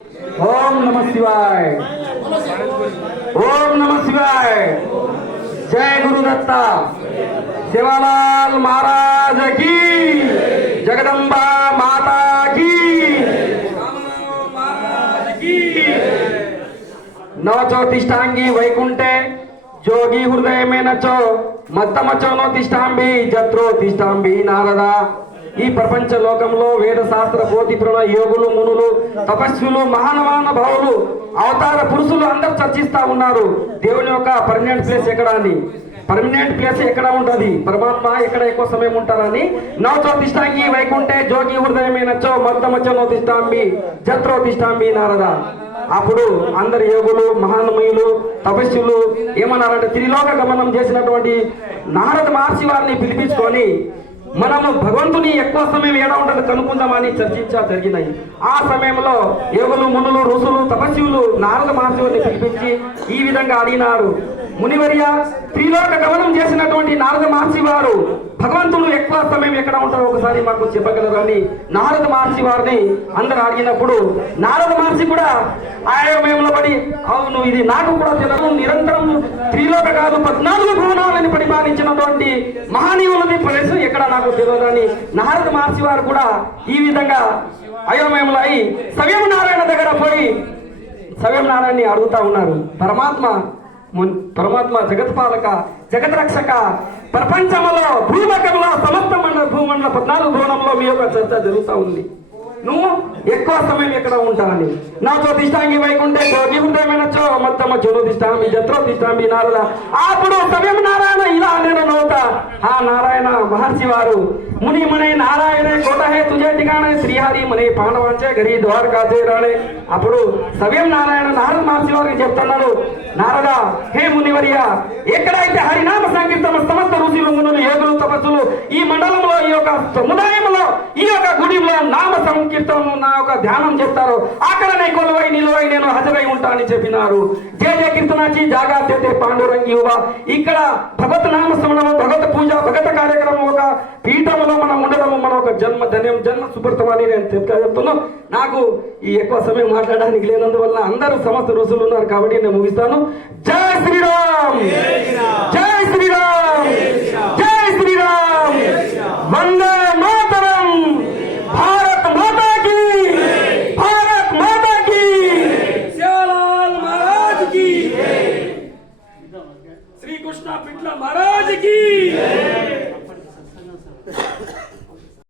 ओम नमः शिवाय। ओम नमः शिवाय। जय गुरुदत्ता। सेवालाल महाराज की, जगदम्बा माता की, महाराज की। नवचोतिष्ठांगी वैकुंठे जोगी हृदय में नचो మత్తమచోనో తిష్టాంబి జత్రో తిష్టాంబి నారద। ఈ ప్రపంచ లోకంలో వేద శాస్త్ర బోధిపుణ యోగులు మునులు తపస్సులు మహానుభావులు అవతార పురుషులు అందరూ చర్చిస్తా ఉన్నారు దేవుని యొక్క పర్మనెంట్ ప్లేస్ ఎక్కడ అని। పర్మనెంట్ ప్లేస్ ఎక్కడ ఉంటుంది, పరమాత్మ ఎక్కడ ఎక్కువ సమయం ఉంటారని। నవచోతిష్టాంగి వైకుంఠే జోగి హృదయమేనచ్చో మత్తమచోనో తిష్టాంబి జత్రో తిష్టాంబి నారద। అప్పుడు అందరు యోగులు మహానమయులు తపస్సులు ఏమన్నారంటే త్రిలోక గమనం చేసినటువంటి నారద మహర్షి వారిని పిలిపించుకొని మనము భగవంతుని ఎక్కువ సమయం ఏడా ఉంటుంది కనుక్కుందామని జరిగినాయి। ఆ సమయంలో యోగులు మునులు ఋషులు తపస్సులు నారద మహర్షి వారిని పిలిపించి ఈ విధంగా అడిగినారు, మునివర్య త్రిలోక గమనం చేసినటువంటి నారద మహర్షి వారు భగవంతుడు ఎక్కువ సమయం ఎక్కడ ఉంటారో ఒకసారి మాకు చెప్పగలరని నారద మహర్షి వారిని అందరు అడిగినప్పుడు నారద మహర్షి కూడా ఆయామయంలో పడి అవును ఇది నాకు కూడా తెలియదు, నిరంతరం త్రిలోక కాదు 14 భువనాలని పరిపాలించినటువంటి మహానీయులది ప్రదేశం ఎక్కడ నాకు తెలియదని నారద మహర్షి వారు కూడా ఈ విధంగా అయోమయంలో అయి సవ్యం నారాయణ దగ్గర పోయి సవ్యం నారాయణని అడుగుతా ఉన్నారు। పరమాత్మ జగత్పాలక జగద్రక్షక ప్రపంచంలో భూలోకంలో సమస్త భూమండల 14 భువనంలో మీ యొక్క చర్చ జరుగుతూ ఉంది, నువ్వు ఎక్కువ సమయం ఎక్కడ ఉంటానని। నా చోతిష్టాంగి వైకుంఠే జోగి హృదయమేనచ్చో మొత్తమ జ్యోతిష్టాంబి జత్రో తిష్టాంబి నారద। అప్పుడు సవ్యం నారాయణ ఇలా నేను నవ్వుతా ఆ నారాయణ మహర్షి వారు ముని మనే నారాయణ కోట హే తుజే ఠికాణే శ్రీహరి మనే పాండవాంచే గరి ద్వారకా చేరాడే। అప్పుడు సవ్యం నారాయణ నారద మహర్షి వారికి చెప్తున్నారు, నారద హే మునివర్య ఎక్కడైతే హరినామ సంకీర్తన సమస్త ఋషులు మునులు యోగులు తపస్సులు ఈ మండలంలో ఈ యొక్క సముదాయంలో ఈ యొక్క గుడిలో నామ సంకీర్తనము నా యొక్క ధ్యానం చెప్తారు అక్కడనే కొలువై నిలువై నేను హాజరై ఉంటా అని చెప్పినారు। జయ జయ కీర్తనాచి జాగాతే పాండురంగి యువ ఇక్కడ భగవత్ నామ శ్రవణము భగవత్ పూజ భగవత్ కార్యక్రమం ఒక పీఠములో మనం ఉండడము మన ఒక జన్మ ధన్యం జన్మ సుకృతమని నేను చెప్తున్నాను। నాకు ఈ ఎక్కువ సమయం మాట్లాడడానికి లేనందువల్ల అందరూ సమస్త ఋషులు ఉన్నారు కాబట్టి నేను ముగిస్తాను। జై శ్రీరామ్, జై శ్రీరామ్, జై శ్రీరామ్, వందే